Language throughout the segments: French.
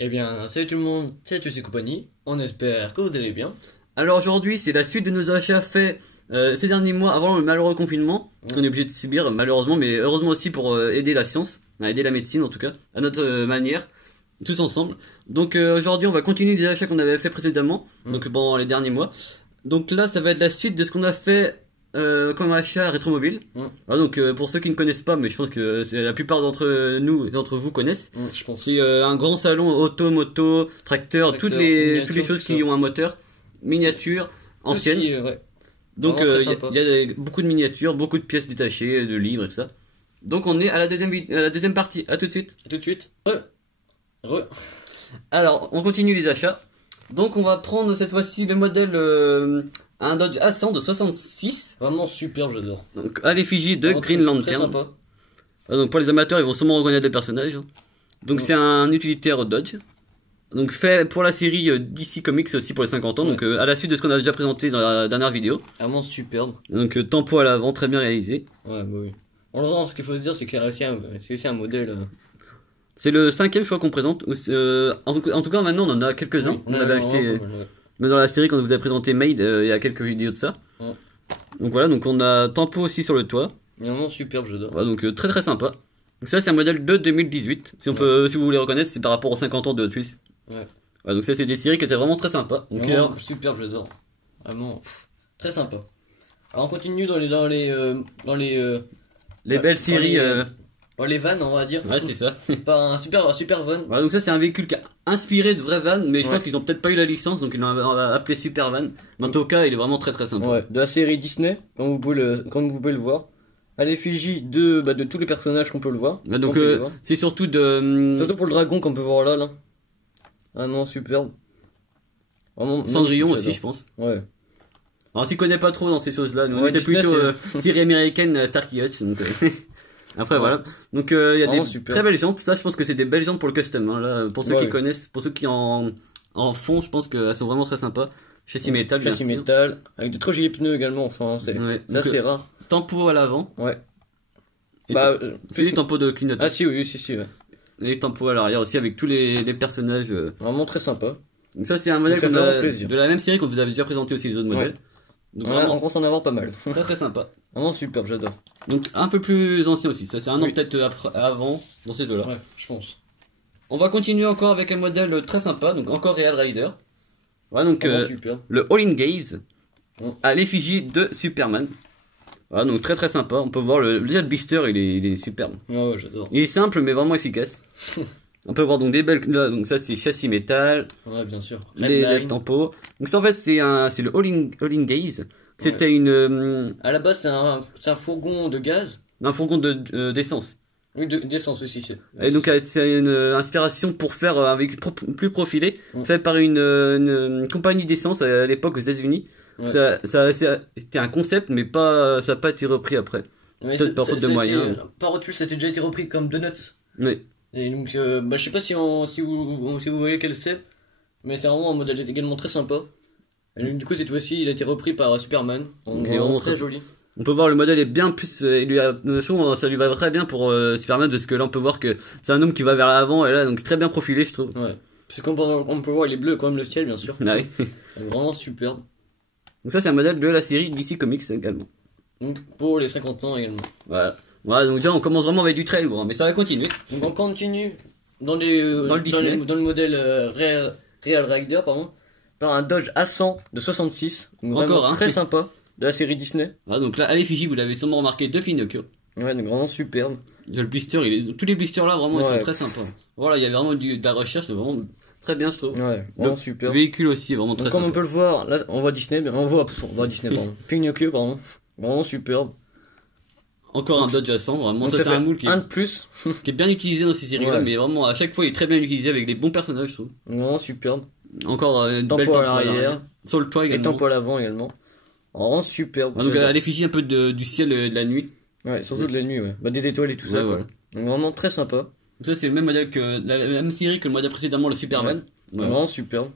Eh bien, salut tout le monde, c'est Tous et compagnie, on espère que vous allez bien. Alors aujourd'hui, c'est la suite de nos achats faits ces derniers mois avant le malheureux confinement qu'on est obligé de subir malheureusement, mais heureusement aussi pour aider la science, aider la médecine en tout cas, à notre manière, tous ensemble. Donc aujourd'hui, on va continuer les achats qu'on avait fait précédemment, donc pendant les derniers mois. Donc là, ça va être la suite de ce qu'on a fait comme achat rétromobile. Voilà, donc pour ceux qui ne connaissent pas, mais je pense que la plupart d'entre nous et d'entre vous connaissent, Je pense. c'est un grand salon auto, moto, tracteur, toutes miniature, les choses tout qui ça. ont un moteur, miniature, ancienne. Ouais. Donc Vraiment très il sympa. y a beaucoup de miniatures, beaucoup de pièces détachées, de livres et tout ça. Donc on est à la deuxième partie. À tout de suite. Tout de suite. Re. Alors on continue les achats. Donc on va prendre cette fois-ci le modèle un Dodge A100 de 66. Vraiment superbe, j'adore. Donc à l'effigie de Vraiment Green très Lantern. sympa. Donc pour les amateurs, ils vont sûrement reconnaître le personnage. Donc c'est un utilitaire Dodge. Donc fait pour la série DC Comics aussi pour les 50 ans. Ouais. Donc à la suite de ce qu'on a déjà présenté dans la dernière vidéo. Vraiment superbe. Donc tempo à l'avant, très bien réalisé. Ouais, bah oui. Ce qu'il faut se dire, c'est qu'il y a aussi un modèle. C'est le 5e choix qu'on présente. En tout cas maintenant on en a quelques-uns. Oui, on avait acheté vraiment pas mal, ouais. mais dans la série quand on vous a présenté Made, il y a quelques vidéos de ça. Ouais. Donc voilà, donc on a tempo aussi sur le toit. Mais vraiment superbe, j'adore. Voilà, donc très très sympa. Donc ça c'est un modèle de 2018. Si on peut, si vous voulez reconnaître, c'est par rapport aux 50 ans de Hot Wheels. Ouais. Voilà, donc ça c'est des séries qui étaient vraiment très sympas. Donc Vraiment superbe, j'adore. Vraiment très sympa. Alors on continue dans les belles séries. dans les vannes, on va dire. Ouais, c'est ça. Par un super van. Voilà, donc ça c'est un véhicule qui a inspiré de vraies vannes, mais je Ouais. pense qu'ils ont peut-être pas eu la licence, donc ils l'ont appelé Super Van. Mais en tout cas, il est vraiment très très sympa. Ouais, de la série Disney, comme vous pouvez le voir. À l'effigie de tous les personnages qu'on peut le voir. Ouais, donc Qu'on peut le voir. c'est surtout de Surtout pour le dragon qu'on peut voir là. Vraiment superbe. Vraiment Cendrillon magnifique, aussi, je pense. j'adore. Ouais. Alors, on s'y connaît pas trop dans ces choses-là. Nous, on Ouais, était Disney, plutôt série américaine, Starkey Hutch. Donc, après, Ouais. voilà. Donc, il y a Vraiment des super. très belles jantes. Ça, je pense que c'est des belles jantes pour le custom. Hein. Là, pour ceux Ouais, qui ouais. connaissent, pour ceux qui en font, je pense qu'elles sont vraiment très sympas. Châssis métal, bien Châssis sûr. métal, avec de très jolis pneus également, enfin, c'est Ouais. c'est Donc, assez rare. tempo à l'avant. Ouais. Et Bah, c'est des tempos de clignotant. ah si, oui, si, ouais. Et les tempos à l'arrière aussi avec tous les personnages. Vraiment très sympa. Donc ça, c'est un modèle Donc, ça fait vraiment plaisir. de la même série qu'on vous avait déjà présenté aussi les autres modèles. Donc Voilà, vraiment on commence à en avoir pas mal. très très sympa. Vraiment superbe, j'adore. Donc un peu plus ancien aussi. Ça, c'est un an Oui. peut-être avant dans ces eaux-là. Ouais, je pense. On va continuer encore avec un modèle très sympa, donc encore Real Rider. Voilà, donc Vraiment superbe. le All-in Gaze Mm. à l'effigie de Superman. Voilà, donc très très sympa. On peut voir déjà le blister, il est superbe. Ouais, j'adore. Il est simple mais vraiment efficace. On peut voir donc des belles. Là, donc ça c'est châssis métal, Ouais, bien sûr. les Redline. tempos. Donc ça en fait c'est le All-in Gaze. C'était À la base, c'est un fourgon de gaz. un fourgon d'essence. Oui, d'essence aussi. Et donc c'est une inspiration pour faire un véhicule plus profilé, Mm. fait par une compagnie d'essence à l'époque aux États-Unis. Ouais. C'était un concept, mais pas, ça n'a pas été repris après. Mais Peut-être par faute de moyens. Par Hot Wheels, ça a déjà été repris comme Donuts. Oui. Et donc, bah, je sais pas si vous voyez quel c'est, mais c'est vraiment un modèle également très sympa. Et donc, du coup, cette fois-ci, il a été repris par Superman. Donc, Il est vraiment vraiment très très- joli. On peut voir le modèle est bien plus, ça lui va très bien pour Superman parce que là on peut voir que c'est un homme qui va vers l'avant et là donc c'est très bien profilé je trouve. Ouais. Parce que comme on peut voir, il est bleu comme le ciel, bien sûr. Ah oui. Donc, vraiment superbe. Donc ça c'est un modèle de la série DC Comics également. Donc, pour les 50 ans également. Voilà. Voilà donc déjà on commence vraiment avec du très lourd, hein, mais ça va continuer. Donc, on continue dans le Disney. dans le modèle Real Rider, pardon, par un Dodge A100 de 66. Donc, vraiment Encore un. très sympa. De la série Disney. Voilà, donc là à l'effigie vous l'avez sûrement remarqué de Pinocchio. Ouais, donc vraiment superbe. Le blister, tous les blisters là vraiment ils Ouais. sont très sympas. Voilà, il y avait vraiment de la recherche, c'est vraiment très bien je trouve. Ouais, Le vraiment superbe. véhicule aussi est vraiment Donc très comme on sympa. peut le voir, là on voit Disney, on voit Disney pardon. Pinocchio pardon. Vraiment superbe. Encore un Dodge A100, vraiment Donc ça c'est fait un moule un de plus. qui est bien utilisé dans ces séries là, Ouais. mais vraiment à chaque fois il est très bien utilisé avec des bons personnages je trouve. Vraiment superbe. Encore une Tempo belle à tempo l'arrière. sur le toit Et également. tempo à l'avant également. Vraiment superbe. Ouais, donc à l'effigie un peu du ciel et de la nuit. Ouais, surtout de la nuit, ouais. Bah des étoiles et tout ça. Ouais, quoi. voilà. Donc vraiment très sympa. Donc ça c'est le même modèle que la même série que le modèle précédemment le Superman. Voilà. Vraiment superbe.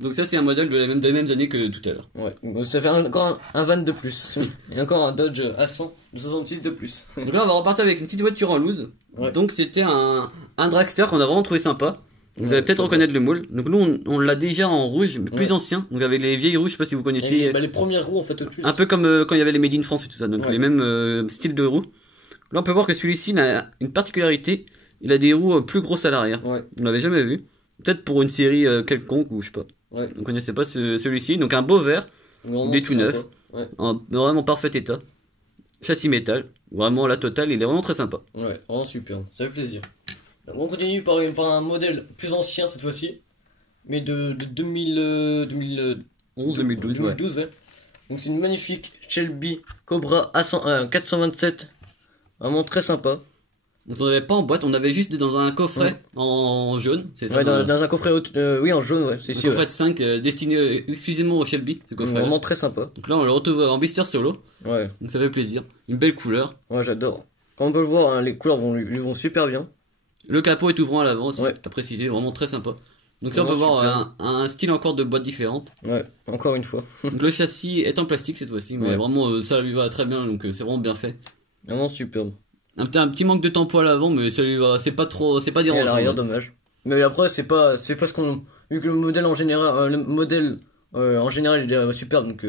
Donc ça c'est un modèle des mêmes années que tout à l'heure. Ouais. Donc ça fait encore un van de plus. Et encore un Dodge A100 de 66 de plus. Donc là on va repartir avec une petite voiture en loose. Ouais. Donc c'était un dragster qu'on a vraiment trouvé sympa. Vous allez peut-être reconnaître le moule. Donc nous on l'a déjà en rouge, mais plus ancien. Donc avec les vieilles rouges, je sais pas si vous connaissiez. Les premières roues en fait au plus. Un peu comme quand il y avait les Made in France et tout ça. Donc les mêmes styles de roues. Là on peut voir que celui-ci il a une particularité. Il a des roues plus grosses à l'arrière. Ouais. On l'avait jamais vu. Peut-être pour une série quelconque ou je sais pas. Ouais. On connaissait pas celui-ci. Donc un beau vert. Des tout neufs. Ouais. En vraiment parfait état. Châssis métal. Vraiment la totale. Il est vraiment très sympa. Ouais, vraiment super. Ça fait plaisir. On continue par un modèle plus ancien cette fois-ci. Mais de 2011, 2012, ouais. ouais. Donc c'est une magnifique Shelby Cobra A427. Vraiment très sympa. Donc on n'avait pas en boîte, on avait juste dans un coffret en jaune, c'est ça. Ouais, dans un coffret oui, en jaune, ouais, c'est sûr. Un coffret de 5 destiné exclusivement au Shelby, ce coffret. Vraiment très sympa. Donc là on le retrouve en blister solo. Ouais. Donc ça fait plaisir. Une belle couleur. Ouais, j'adore. Comme on peut le voir, hein, les couleurs lui vont super bien. Le capot est ouvrant à l'avant aussi, ouais. à préciser, vraiment très sympa. Donc ça on peut voir un style encore de boîte différente. Ouais, encore une fois. Donc le châssis est en plastique cette fois-ci, mais vraiment ça lui va très bien, donc c'est vraiment bien fait. Vraiment superbe. Un petit manque de tempo à l'avant, mais ça lui va, c'est pas dérangeant. Et à l'arrière, dommage. Mais après, c'est pas ce qu'on, vu que le modèle en général, il est super, donc,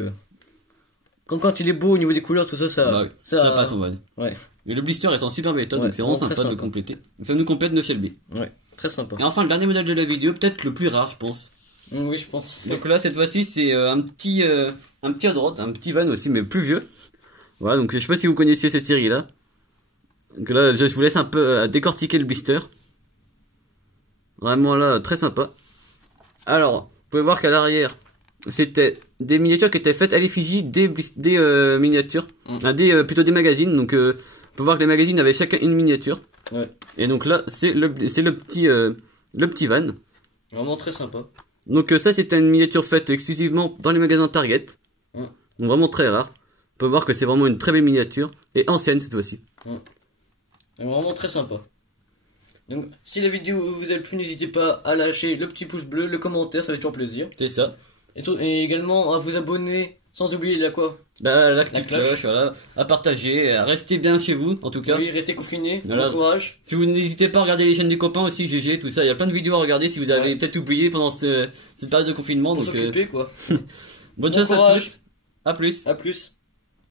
quand il est beau au niveau des couleurs, tout ça, ça passe, on va dire. Ouais. Et le blister est en super méthode, donc c'est vraiment sympa de le compléter. Ça nous complète nos Shelby. Ouais, très sympa. Et enfin, le dernier modèle de la vidéo, peut-être le plus rare, je pense. Oui, je pense. Donc là, cette fois-ci, c'est un petit à droite, un petit van aussi, mais plus vieux. Voilà, donc je sais pas si vous connaissiez cette série-là. Donc là, je vous laisse un peu décortiquer le blister. Vraiment là, très sympa. Alors, vous pouvez voir qu'à l'arrière, c'était des miniatures qui étaient faites à l'effigie des miniatures. Plutôt des magazines. Donc, on peut voir que les magazines avaient chacun une miniature. Ouais. Et donc là, c'est le petit van. Vraiment très sympa. Donc ça, c'était une miniature faite exclusivement dans les magasins Target. Donc vraiment très rare. On peut voir que c'est vraiment une très belle miniature. Et ancienne cette fois-ci. Vraiment très sympa. Donc, si la vidéo vous a plu, n'hésitez pas à lâcher le petit pouce bleu, le commentaire, ça fait toujours plaisir. C'est ça. Et également à vous abonner, sans oublier la petite cloche, voilà. À partager, à rester bien chez vous, en tout cas. Oui, restez confinés, voilà. Bon courage. Si vous n'hésitez pas à regarder les chaînes des copains aussi, GG, tout ça, il y a plein de vidéos à regarder si vous avez peut-être oublié pendant cette période de confinement. Pour s'occuper, quoi. Bonne chance à tous. À plus. À plus.